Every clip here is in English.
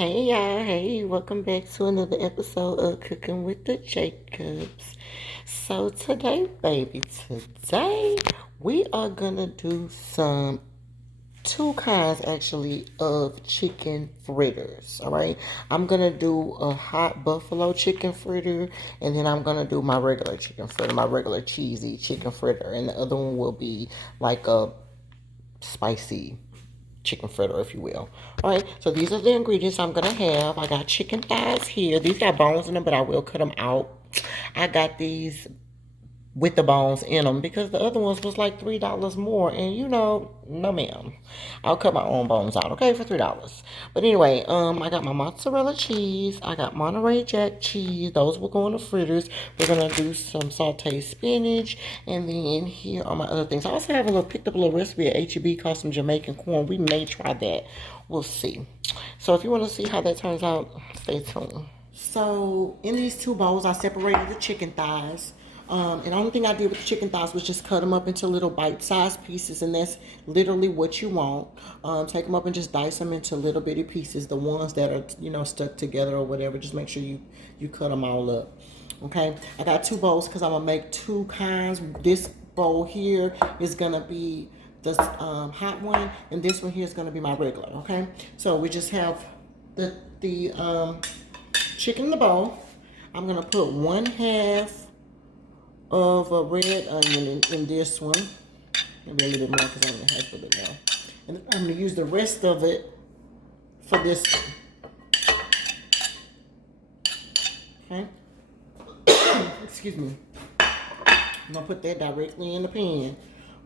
Hey y'all, hey, welcome back to another episode of Cooking with the Jacobs. So today we are gonna do two kinds actually of chicken fritters. All right, I'm gonna do a hot buffalo chicken fritter, and then I'm gonna do my regular chicken fritter, my regular cheesy chicken fritter, and the other one will be like a spicy chicken fritter, if you will. All right, so these are the ingredients I'm gonna have. I got chicken thighs here. These got bones in them, but I will cut them out. I got these with the bones in them because the other ones was like $3 more, and no ma'am, I'll cut my own bones out, okay, for $3. But anyway, I got my mozzarella cheese, I got Monterey Jack cheese. Those will go in the fritters. We're gonna do some sauteed spinach, and then here are my other things. I also have picked up a little recipe at HEB called some Jamaican corn. We may try that, we'll see. So if you want to see how that turns out, stay tuned. So in these two bowls, I separated the chicken thighs. And the only thing I did with the chicken thighs was just cut them up into little bite-sized pieces, and that's literally what you want. Take them up and just dice them into little bitty pieces. The ones that are, stuck together or whatever, just make sure you cut them all up. Okay, I got two bowls because I'm gonna make two kinds. This bowl here is gonna be the hot one, and this one here is gonna be my regular. Okay, so we just have the chicken in the bowl. I'm gonna put 1/2 of a red onion in this one. Maybe a little bit more because I only have a little bit more. And I'm gonna use the rest of it for this one. Okay. Excuse me. I'm gonna put that directly in the pan.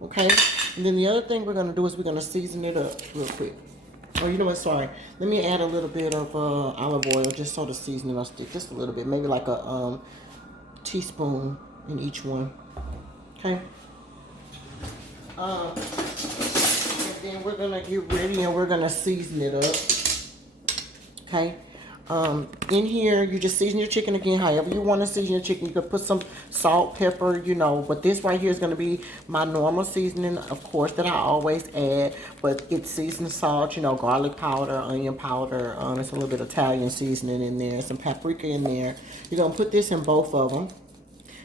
Okay. And then the other thing we're gonna do is we're gonna season it up real quick. Oh, you know what? Sorry. Let me add a little bit of olive oil just so the seasoning will stick. Just a little bit, maybe like a teaspoon in each one. Okay. And then we're gonna get ready and we're gonna season it up. Okay. In here, you just season your chicken again, however you want to season your chicken. You could put some salt, pepper, but this right here is going to be my normal seasoning, of course, that I always add. But it's seasoned salt, garlic powder, onion powder. It's a little bit of Italian seasoning in there, some paprika in there. You're going to put this in both of them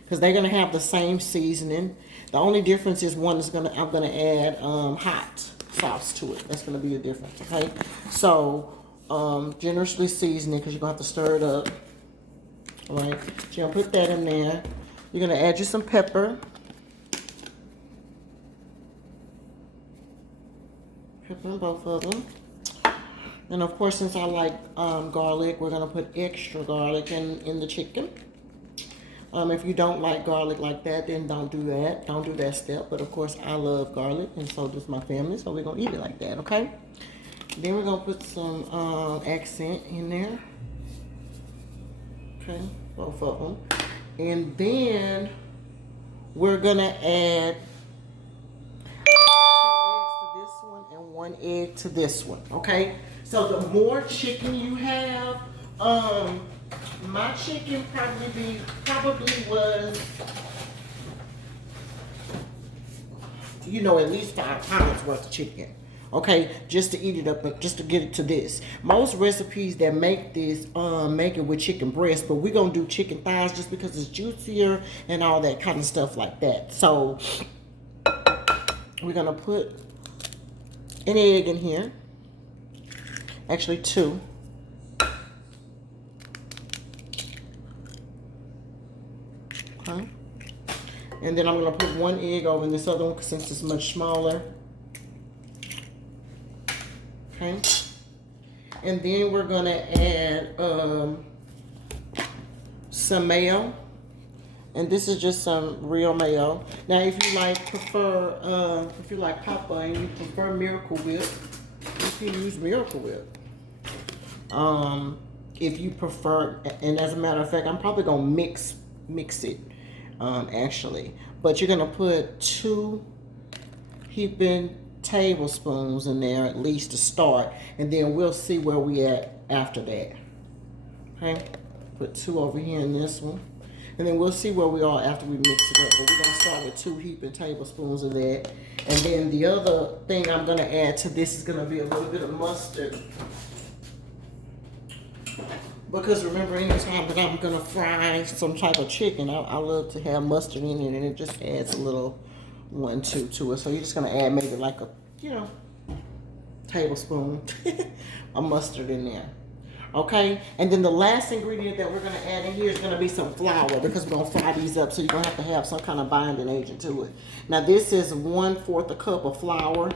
because they're going to have the same seasoning. The only difference is I'm going to add hot sauce to it. That's going to be the difference, okay? So generously seasoning because you're going to have to stir it up. All right, so you're going to put that in there. You're going to add you some pepper. Pepper in both of them. And of course, since I like garlic, we're going to put extra garlic in the chicken. If you don't like garlic like that, then don't do that. Don't do that step. But of course, I love garlic, and so does my family, so we're going to eat it like that, okay? Then we're going to put some accent in there. Okay, both of them. And then we're going to add 2 eggs to this one and 1 egg to this one, okay? So the more chicken you have, my chicken probably was, at least 5 pounds worth of chicken. Okay, just to eat it up, just to get it to this. Most recipes that make this, make it with chicken breast, but we're gonna do chicken thighs just because it's juicier and all that kind of stuff like that. So we're gonna put an egg in here. Actually, 2. Okay. And then I'm gonna put 1 egg over in this other one since it's much smaller. Okay. And then we're gonna add some mayo. And this is just some real mayo. Now if you like Papa and you prefer Miracle Whip, you can use Miracle Whip. If you prefer, and as a matter of fact, I'm probably gonna mix it, actually. But you're gonna put 2 heaping tablespoons in there at least to start, and then we'll see where we at after that. Okay, put 2 over here in this one, and then we'll see where we are after we mix it up. But we're gonna start with 2 heaping tablespoons of that, and then the other thing I'm gonna add to this is gonna be a little bit of mustard. Because remember, anytime that I'm gonna fry some type of chicken, I love to have mustard in it, and it just adds a little 1-2 to it. So you're just gonna add maybe like a, you know, tablespoon of mustard in there. Okay, and then the last ingredient that we're gonna add in here is gonna be some flour, because we're gonna fry these up, so you're gonna have to have some kind of binding agent to it. Now this is 1/4 a cup of flour.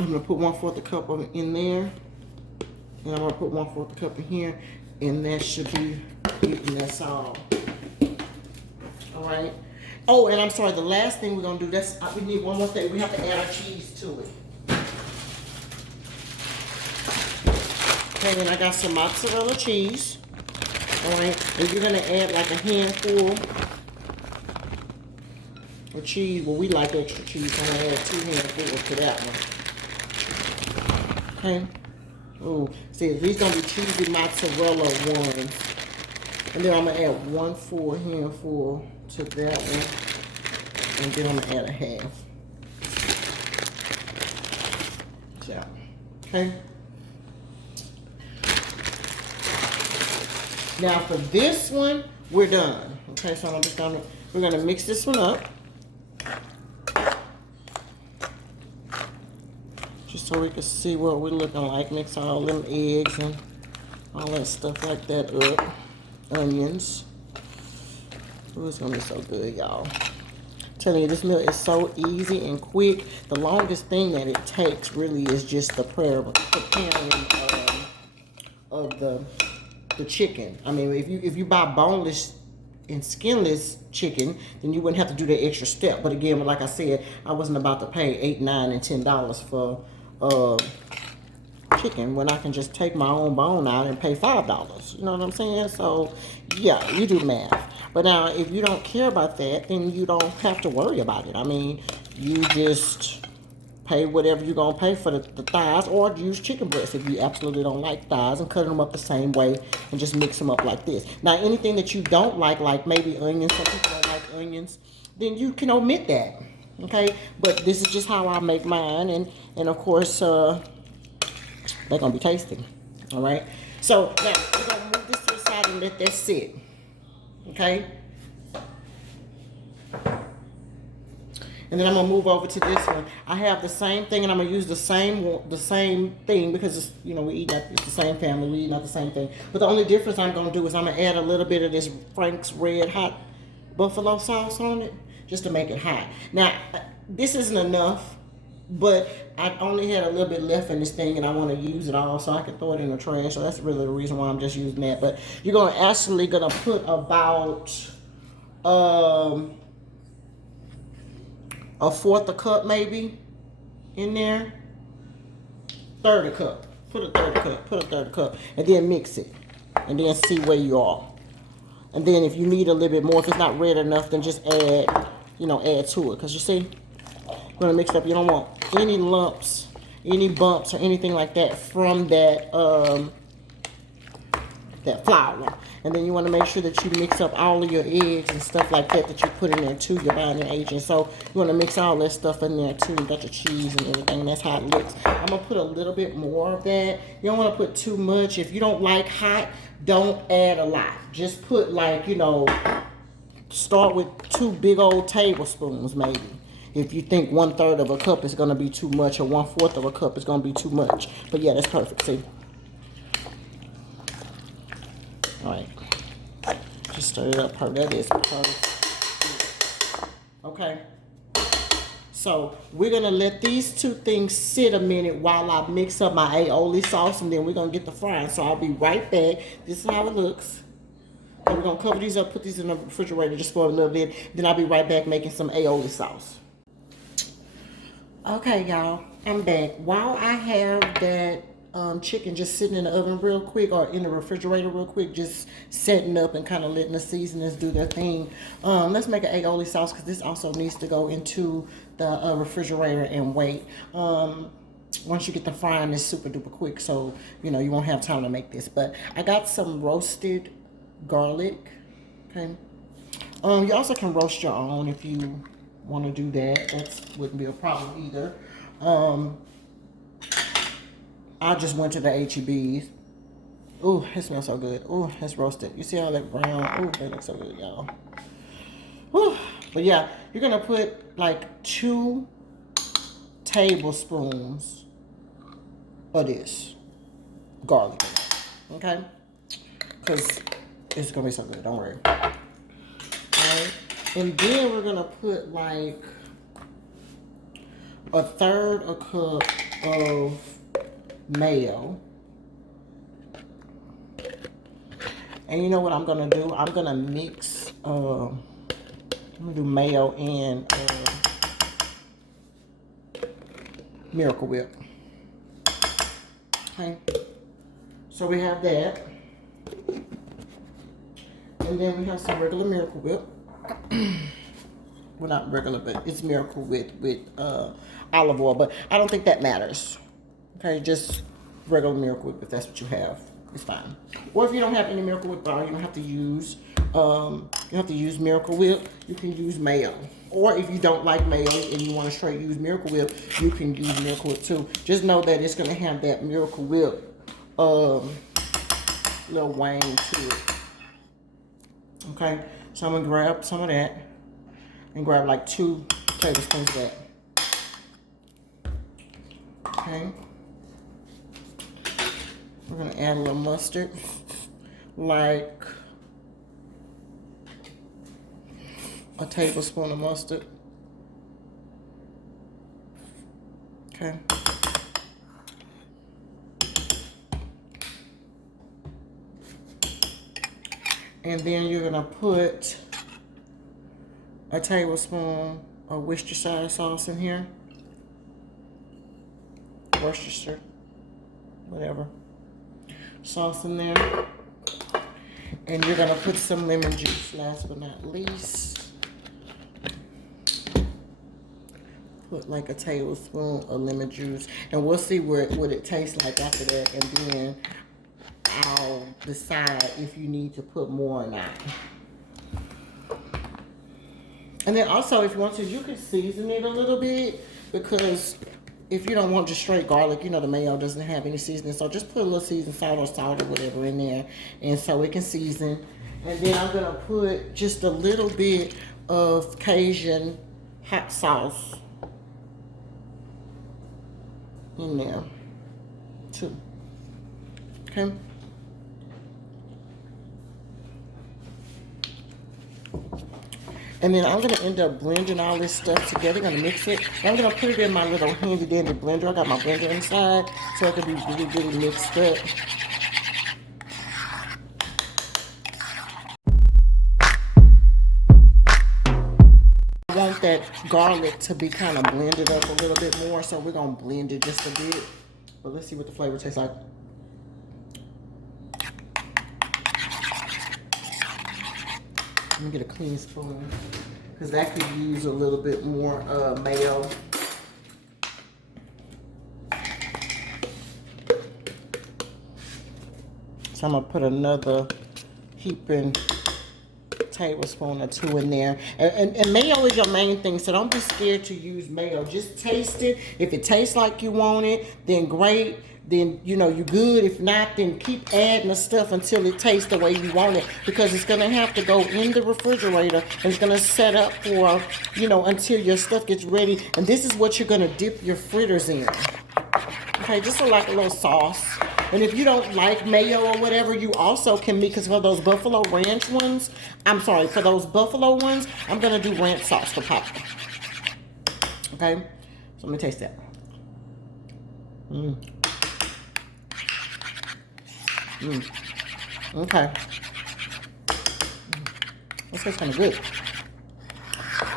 I'm gonna put 1/4 a cup of it in there, and I'm gonna put 1/4 a cup in here, and that should be it, and that's all. All right. Oh, and I'm sorry, the last thing we're gonna do, we need one more thing. We have to add our cheese to it. Okay, and I got some mozzarella cheese. All right, and you're gonna add like a handful of cheese. Well, we like extra cheese, so I'm gonna add 2 handfuls to that one. Okay. Oh, see, these gonna be cheesy mozzarella ones, and then I'm gonna add 1 full handful to that one, and then I'm gonna add a half. So, okay. Now for this one, we're done. Okay, so we're gonna mix this one up. Just so we can see what we're looking like. Mix all them eggs and all that stuff like that up. Onions. Ooh, it's gonna be so good, y'all. I'm telling you, this meal is so easy and quick. The longest thing that it takes really is just the preparing of the chicken. I mean, if you buy boneless and skinless chicken, then you wouldn't have to do that extra step. But again, like I said, I wasn't about to pay $8, $9, and $10 for chicken when I can just take my own bone out and pay $5. You know what I'm saying? So yeah, you do math. But now, if you don't care about that, then you don't have to worry about it. I mean, you just pay whatever you're going to pay for the thighs, or use chicken breasts if you absolutely don't like thighs, and cut them up the same way and just mix them up like this. Now, anything that you don't like maybe onions, some people don't like onions, then you can omit that, okay? But this is just how I make mine, and of course, they're going to be tasty, all right? So, now, we're going to move this to the side and let that sit, okay? And then I'm gonna move over to this one. I have the same thing, and I'm gonna use the same thing, because it's, you know, it's the same family. We eat out the same thing. But the only difference I'm gonna do is I'm gonna add a little bit of this Frank's Red Hot Buffalo sauce on it, just to make it hot. Now, this isn't enough, but I only had a little bit left in this thing, and I want to use it all, so I can throw it in the trash. So that's really the reason why I'm just using that. But you're gonna put about 1/4 a cup maybe in there. 1/3 a cup. Put a third a cup. And then mix it. And then see where you are. And then if you need a little bit more, if it's not red enough, then just add to it. Because you see, you're going to mix it up. You don't want any lumps, any bumps, or anything like that from that flour. And then you want to make sure that you mix up all of your eggs and stuff like that you put in there too, your binding agent. So you want to mix all that stuff in there too. You got your cheese and everything, and that's how it looks. I'm going to put a little bit more of that. You don't want to put too much. If you don't like hot, don't add a lot. Just put start with 2 big old tablespoons maybe. If you think 1/3 of a cup is going to be too much, or 1/4 of a cup is going to be too much. But yeah, that's perfect, see? All right, just stir it up. That is perfect. Okay, so we're gonna let these 2 things sit a minute while I mix up my aioli sauce, and then we're gonna get the frying. So I'll be right back. This is how it looks. So we're gonna cover these up, put these in the refrigerator just for a little bit. Then I'll be right back making some aioli sauce. Okay, y'all, I'm back. While I have that chicken just sitting in the oven real quick, or in the refrigerator real quick, just setting up and kind of letting the seasonings do their thing, let's make an aioli sauce, because this also needs to go into the refrigerator and wait. Once you get the frying, it's super duper quick, so you won't have time to make this. But I got some roasted garlic. Okay, you also can roast your own if you want to do that. That wouldn't be a problem either. I just went to the HEBs Ooh, it smells so good. Ooh, it's roasted. You see all that brown? Ooh, that looks so good, y'all. Whew. But yeah, you're gonna put like 2 tablespoons of this garlic in it, okay? Because it's gonna be so good, don't worry. Alright, and then we're gonna put like 1/3 a cup of mayo. And you know what I'm gonna do? I'm gonna mix, I'm gonna do mayo and Miracle Whip. Okay, so we have that. And then we have some regular Miracle Whip. Well, not regular, but it's Miracle with olive oil. But I don't think that matters. Okay, just regular Miracle Whip if that's what you have. It's fine. Or if you don't have any Miracle Whip bar, you don't have to use Miracle Whip. You can use mayo. Or if you don't like mayo and you want to straight use Miracle Whip, you can use Miracle Whip too. Just know that it's gonna have that Miracle Whip little wang to it. Okay, so I'm gonna grab some of that and grab like 2 tablespoons of that. Okay, we're gonna add a little mustard, like a tablespoon of mustard. Okay. And then you're gonna put a tablespoon of Worcestershire sauce in here. Worcestershire, whatever. Sauce in there. And you're gonna put some lemon juice, last but not least. Put like a tablespoon of lemon juice. And we'll see what it tastes like after that. And then I'll decide if you need to put more or not. And then also, if you want to, you can season it a little bit, because if you don't want just straight garlic, you know the mayo doesn't have any seasoning, so just put a little seasoned salt or whatever in there, and so it can season. And then I'm gonna put just a little bit of Cajun hot sauce in there too. Okay. And then I'm going to end up blending all this stuff together. I'm going to mix it. And I'm going to put it in my little handy dandy blender. I got my blender inside so it can be really, really mixed up. I want that garlic to be kind of blended up a little bit more, so we're going to blend it just a bit. But let's see what the flavor tastes like. Let me get a clean spoon, because that could use a little bit more mayo. So I'm gonna put another heaping tablespoon or 2 in there. And mayo is your main thing, so don't be scared to use mayo. Just taste it. If it tastes like you want it, then great. Then, you know, you're good. If not, then keep adding the stuff until it tastes the way you want it, because it's going to have to go in the refrigerator, and it's going to set up for, you know, until your stuff gets ready. And this is what you're going to dip your fritters in. Okay, just like a little sauce. And if you don't like mayo or whatever, you also can make, because for those Buffalo Ranch ones, for those Buffalo ones, I'm going to do ranch sauce for Papa. Okay, so let me taste that. Okay. This tastes kind of good.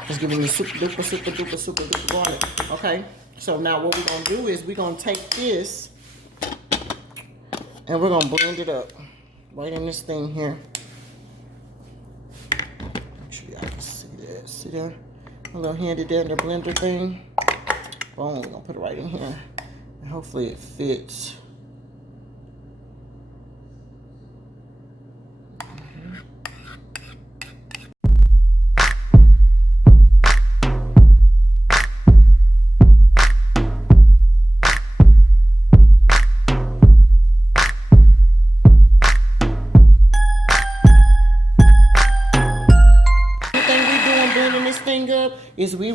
It's giving me super duper garlic. Okay. So now what we're going to do is we're going to take this and we're going to blend it up right in this thing here. Actually, I can see that. See there? A little handy dandy blender thing. Boom. We're going to put it right in here. And hopefully it fits.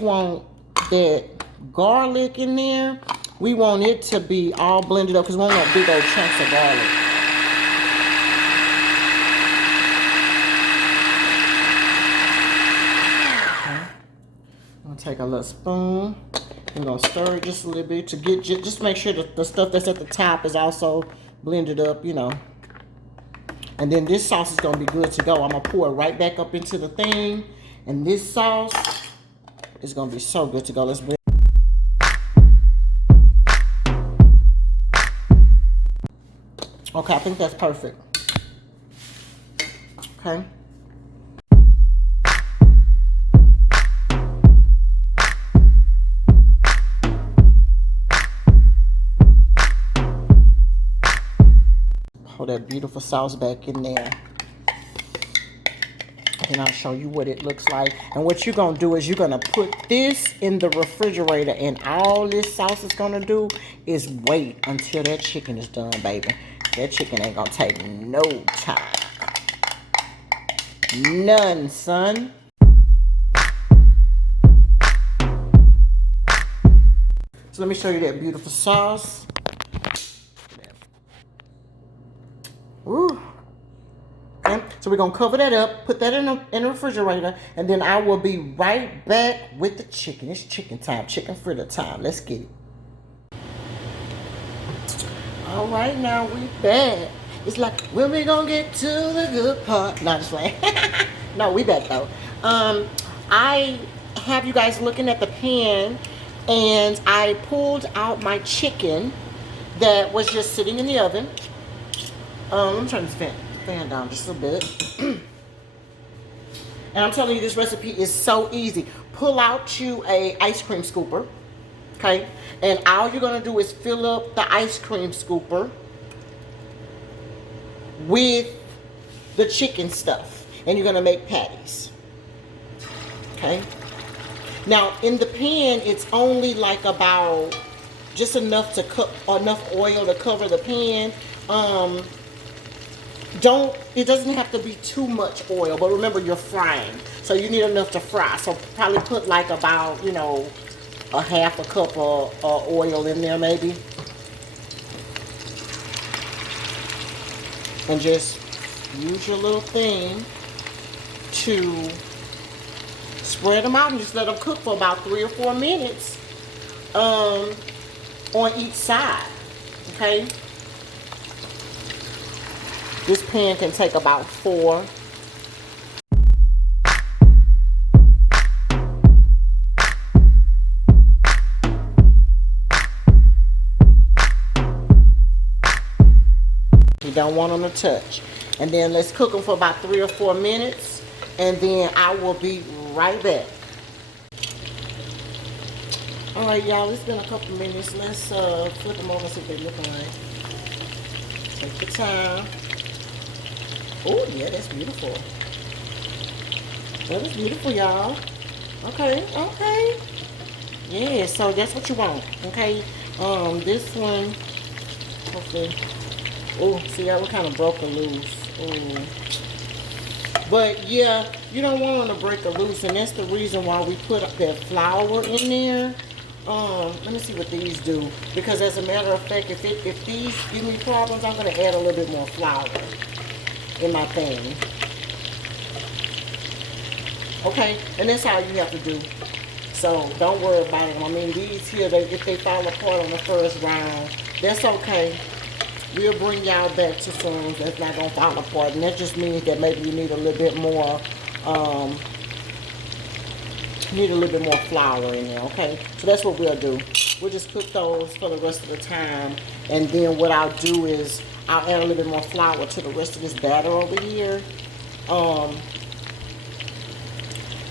want that garlic in there. We want it to be all blended up because we want no big old chunks of garlic. Okay. I'm gonna take a little spoon. I'm gonna stir it just a little bit to get just make sure that the stuff that's at the top is also blended up, you know. And then this sauce is gonna be good to go. I'm gonna pour it right back up into the thing, and this sauce is gonna be so good to go. Let's blend. Okay, I think that's perfect. Okay. Pour that beautiful sauce back in there. And I'll show you what it looks like. And what you're gonna do is you're gonna put this in the refrigerator, and all this sauce is gonna do is wait until that chicken is done, baby. That chicken ain't gonna take no time. None, son. So let me show you that beautiful sauce. Ooh. Okay, so we're gonna cover that up, put that in the refrigerator, and then I will be right back with the chicken. It's chicken time, chicken fritter time. Let's get it. All right, now we back. It's like, when we gonna get to the good part? Not just like, no, we back though. I have you guys looking at the pan, and I pulled out my chicken that was just sitting in the oven. Let me turn this fan down just a bit. And I'm telling you, this recipe is so easy. Pull out you a ice cream scooper, okay? And all you're gonna do is fill up the ice cream scooper with the chicken stuff, and you're gonna make patties, okay? Now in the pan, it's only like about just enough to cook, enough oil to cover the pan. It doesn't have to be too much oil, but remember, you're frying, so you need enough to fry. So probably put like about, you know, a half a cup of oil in there maybe, and just use your little thing to spread them out and just let them cook for about 3 or 4 minutes on each side. Okay, this pan can take about 4. You don't want them to touch. And then let's cook them for about 3 or 4 minutes, and then I will be right back. All right, y'all, it's been a couple minutes. Let's flip them over and see what they look like. Take your time. Oh, yeah, that's beautiful. That is beautiful, y'all. Okay, okay. Yeah, so that's what you want, okay? This one, hopefully. Oh, see, I kind of broke it loose. Ooh. But yeah, you don't want them to break it loose, and that's the reason why we put that flour in there. Let me see what these do, because as a matter of fact, if these give me problems, I'm gonna add a little bit more flour in my thing. Okay, and that's all you have to do. So don't worry about it. I mean, these here, if they fall apart on the first round, that's okay. We'll bring y'all back to some that's not gonna fall apart, and that just means that maybe you need a little bit more, flour in there. Okay, so that's what we'll do. We'll just cook those for the rest of the time, and then what I'll do is I'll add a little bit more flour to the rest of this batter over here,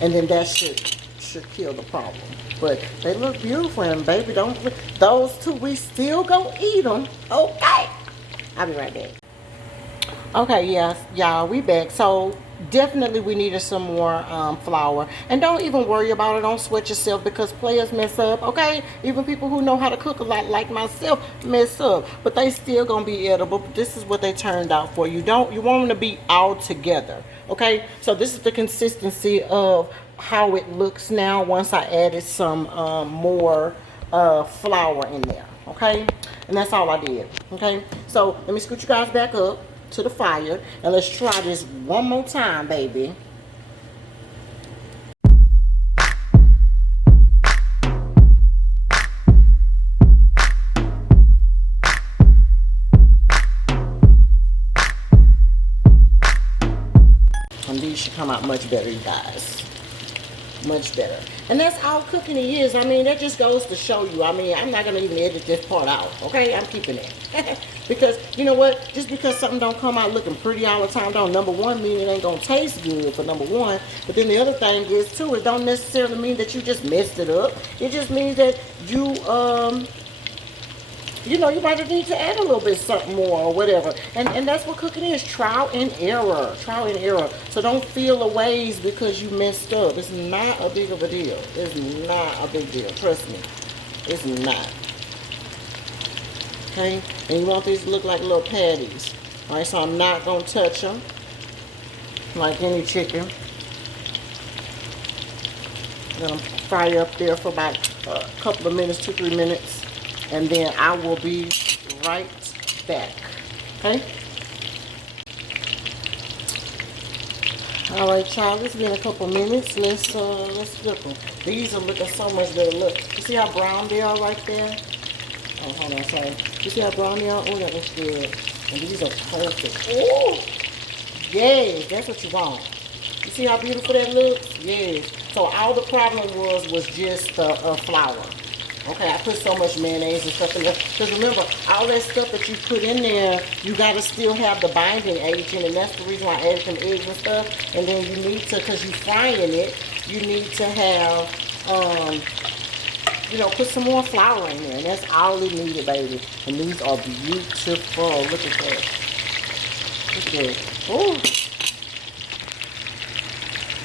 and then that should kill the problem. But they look beautiful, and baby, those two, we still gonna eat them. Okay, I'll be right back. Okay, yes, y'all, we back. So definitely we needed some more flour, and don't even worry about it. Don't sweat yourself, because players mess up. Okay, even people who know how to cook a lot like myself mess up, but they still gonna be edible. But this is what they turned out for. You want them to be all together. Okay, so this is the consistency of how it looks now once I added some more flour in there. Okay, and that's all I did. Okay, so let me scoot you guys back up to the fire and let's try this one more time, baby. And these should come out much better, you guys. Much better. And that's all cooking it is. I mean, that just goes to show you. I mean, I'm not going to even edit this part out. Okay? I'm keeping it. Because, you know what? Just because something don't come out looking pretty all the time don't, number one, mean it ain't going to taste good for number one. But then the other thing is, too, it don't necessarily mean that you just messed it up. It just means that you know, you might need to add a little bit something more or whatever. And that's what cooking is, trial and error. Trial and error. So don't feel a ways because you messed up. It's not a big of a deal. It's not a big deal. Trust me. It's not. Okay? And you want these to look like little patties. Alright, so I'm not going to touch them like any chicken. I'm going to fry up there for about a couple of minutes, 2-3 minutes. And then I will be right back. Okay? Alright, y'all, it's been a couple minutes. Let's flip them. These are looking so much better. Look, you see how brown they are right there? Oh, hold on, sorry. You see how brown they are? Oh, that looks good. And these are perfect. Oh, yes, that's what you want. You see how beautiful that looks? Yes. So all the problem was just flour. Okay, I put so much mayonnaise and stuff in there. Because remember, all that stuff that you put in there, you got to still have the binding agent. And that's the reason why I added some eggs and stuff. And then you need to, because you're frying it, you need to have, you know, put some more flour in there. And that's all it needed, baby. And these are beautiful. Look at that. Look at that. Oh.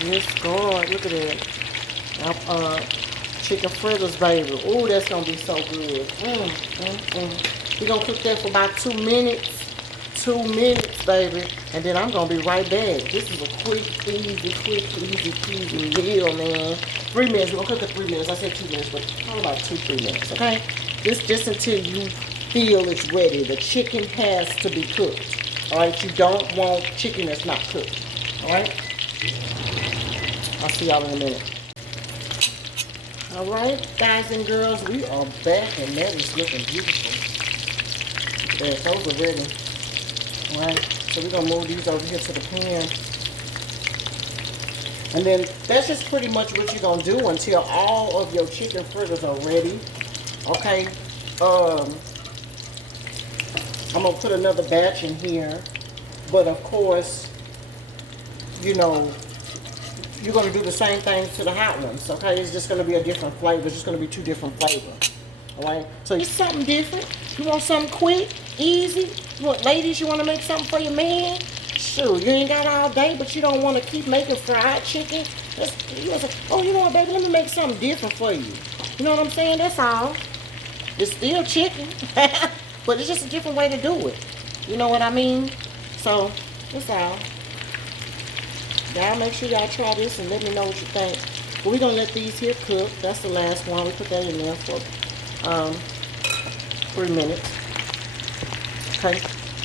Yes, God. Look at that. Chicken fritters, baby. Oh, that's gonna be so good. We're gonna cook that for about 2 minutes. 2 minutes, baby. And then I'm gonna be right back. This is a quick, easy meal, man. 3 minutes. We're gonna cook it 3 minutes. I said 2 minutes, but probably about 2-3 minutes, okay? Just until you feel it's ready. The chicken has to be cooked. Alright, you don't want chicken that's not cooked. Alright? I'll see y'all in a minute. Alright, guys and girls, we are back and that is looking beautiful. There, those are ready. Alright, so we're going to move these over here to the pan. And then that's just pretty much what you're going to do until all of your chicken fritters are ready. Okay, I'm going to put another batch in here. But of course, you know, you're going to do the same thing to the hot ones, okay? It's just going to be a different flavor. It's just going to be 2 different flavors, all right? So it's something different. You want something quick, easy? You want, ladies, you want to make something for your man? Sure, you ain't got all day, but you don't want to keep making fried chicken. You say, oh, you know what, baby? Let me make something different for you. You know what I'm saying? That's all. It's still chicken, but it's just a different way to do it. You know what I mean? So, that's all. Y'all make sure y'all try this and let me know what you think. But we're going to let these here cook. That's the last one. We put that in there for 3 minutes. Okay.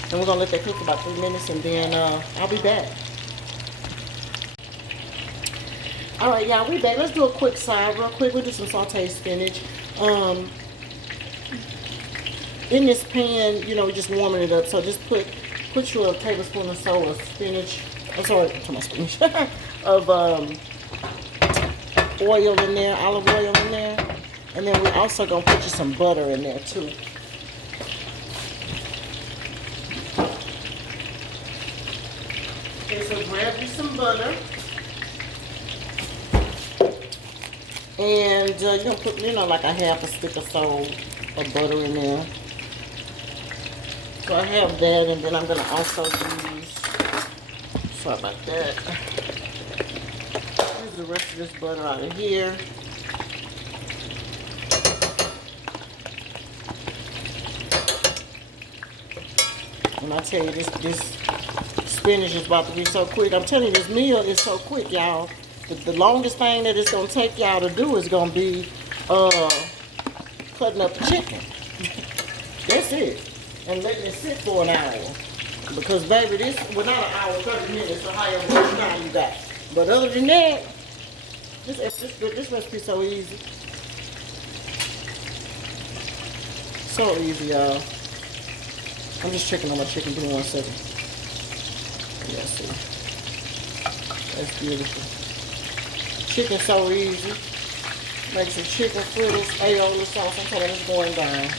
And we're going to let that cook for about 3 minutes and then I'll be back. Alright, y'all, we back. Let's do a quick side real quick. We'll do some sauteed spinach. In this pan, you know, we're just warming it up. So just put you a tablespoon or so of spinach. I'm sorry, to my spinach. Of oil in there, olive oil in there. And then we're also going to put you some butter in there too. Okay, so grab you some butter. And you're going to put, you know, like a half a stick or so of butter in there. So I have that, and then I'm going to also use, sorry about that. Use the rest of this butter out of here. And I tell you, this spinach is about to be so quick. I'm telling you, this meal is so quick, y'all. The longest thing that it's gonna take y'all to do is gonna be cutting up the chicken. That's it. And letting it sit for an hour. Because baby, this, well, not an hour, 30 minutes, or however much time you got. But other than that, this recipe's so easy. So easy, y'all. I'm just checking on my chicken. Give me 1 second. Yeah, see. That's beautiful. Chicken so easy. Make some chicken fritters, aioli sauce. I'm telling you, it's going down.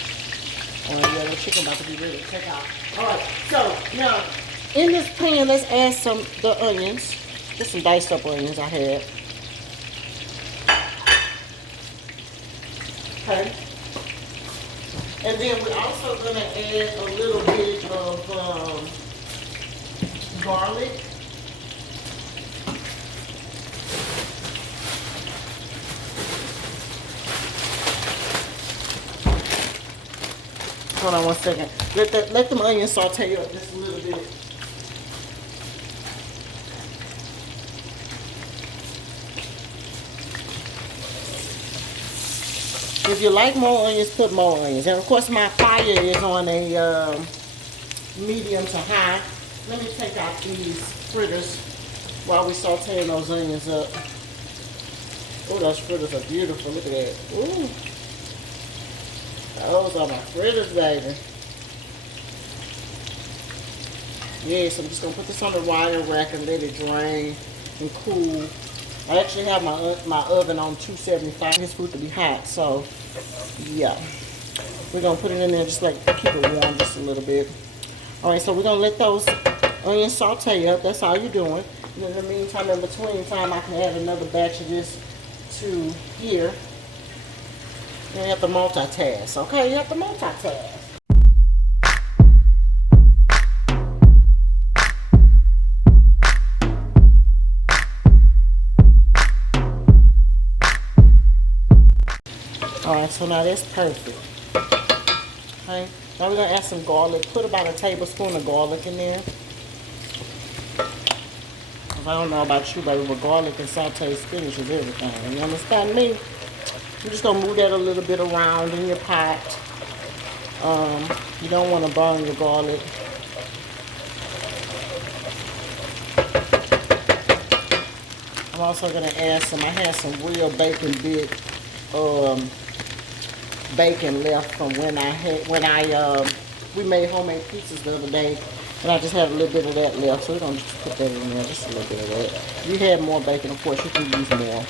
Yeah, the chicken about to be ready to take out. Alright, so now in this pan, let's add the onions. Just some diced up onions I had. Okay. And then we're also going to add a little bit of garlic. Hold on 1 second. Let them onions saute up just a little bit. If you like more onions, put more onions. And of course my fire is on a medium to high. Let me take out these fritters while we sauteing those onions up. Oh, those fritters are beautiful. Look at that. Ooh. Those are my fritters, baby. Yes, I'm just going to put this on the wire rack and let it drain and cool. I actually have my oven on 275. This food to be hot, so yeah. We're going to put it in there just like keep it warm just a little bit. Alright, so we're going to let those onions saute up. That's all you're doing. And in the meantime, in between time, I can add another batch of this to here. You have to multitask, okay? You have to multitask. Alright, so now that's perfect. Okay, now we're going to add some garlic. Put about a tablespoon of garlic in there. I don't know about you, baby, but garlic and sauteed spinach is everything. You understand me? You're just going to move that a little bit around in your pot. You don't want to burn your garlic. I'm also going to add I had some real bacon bit bacon left from when we made homemade pizzas the other day. And I just had a little bit of that left. So we're going to just put that in there, just a little bit of that. If you had more bacon, of course, you can use more.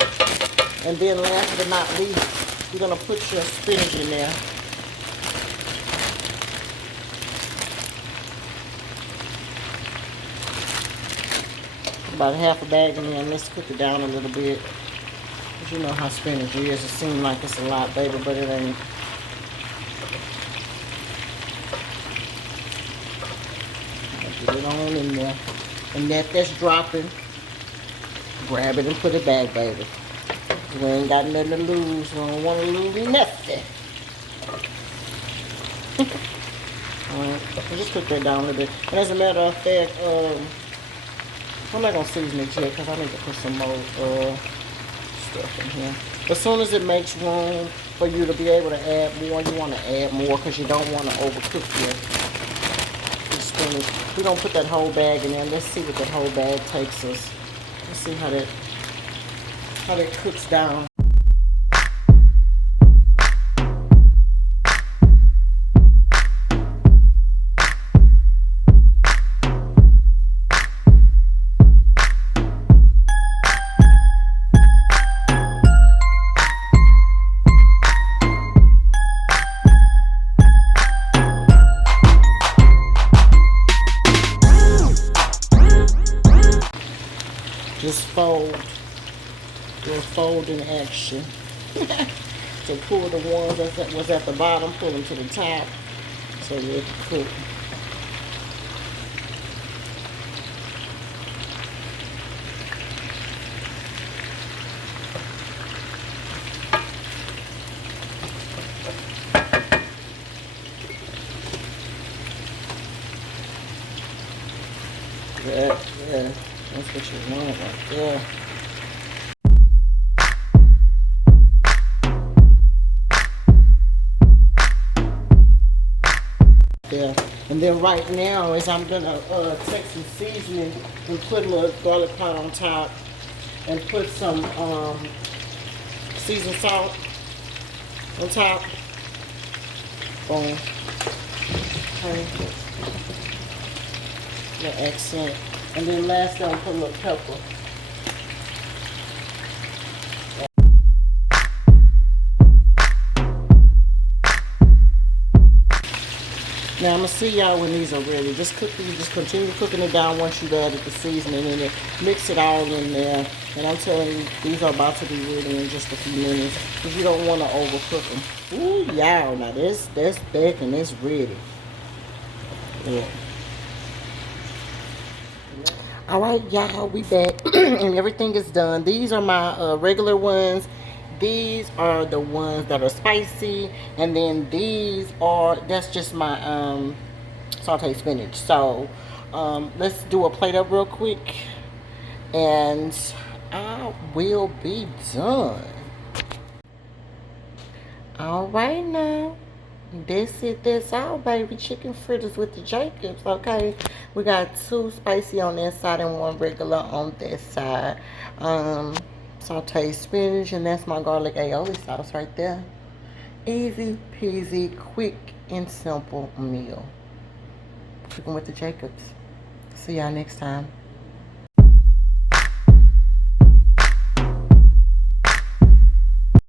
And then last but not least, you're going to put your spinach in there. About half a bag in there, and let's cook it down a little bit. Because you know how spinach is. It seems like it's a lot, baby, but it ain't. Get it on in there. And that's dropping. Grab it and put it back, baby. We ain't got nothing to lose. We don't want to lose nothing. Alright, just put that down a little bit. And as a matter of fact, I'm not going to season it yet because I need to put some more stuff in here. As soon as it makes room for you to be able to add more, you want to add more because you don't want to overcook your spinach. We're going to put that whole bag in there. Let's see what that whole bag takes us. Let's see how that cooks down. Just fold. We'll fold in action. So pull the ones that was at the bottom, pull them to the top so they can cook. Yeah, that's what you want right there. there. And then right now is I'm gonna take some seasoning and put a little garlic powder on top and put some seasoned salt on top. Boom. Okay. Little accent. And then lastly I'll put a little pepper. Now I'm gonna see y'all when these are ready. Just continue cooking it down once you've added the seasoning in it. Mix it all in there. And I'm telling you, these are about to be ready in just a few minutes. Because you don't want to overcook them. Ooh, y'all, now that's back and it's ready. Yeah. Alright, y'all, we back. And everything is done. These are my regular ones. These are the ones that are spicy, and then that's just my sauteed spinach. So let's do a plate up real quick, and I will be done. All right now. That's all, baby. Chicken fritters with the Jacobs, okay? We got 2 spicy on that side and 1 regular on this side. Sauteed spinach, and that's my garlic aioli sauce right there. Easy peasy, quick and simple meal. Chicken with the Jacobs. See y'all next time.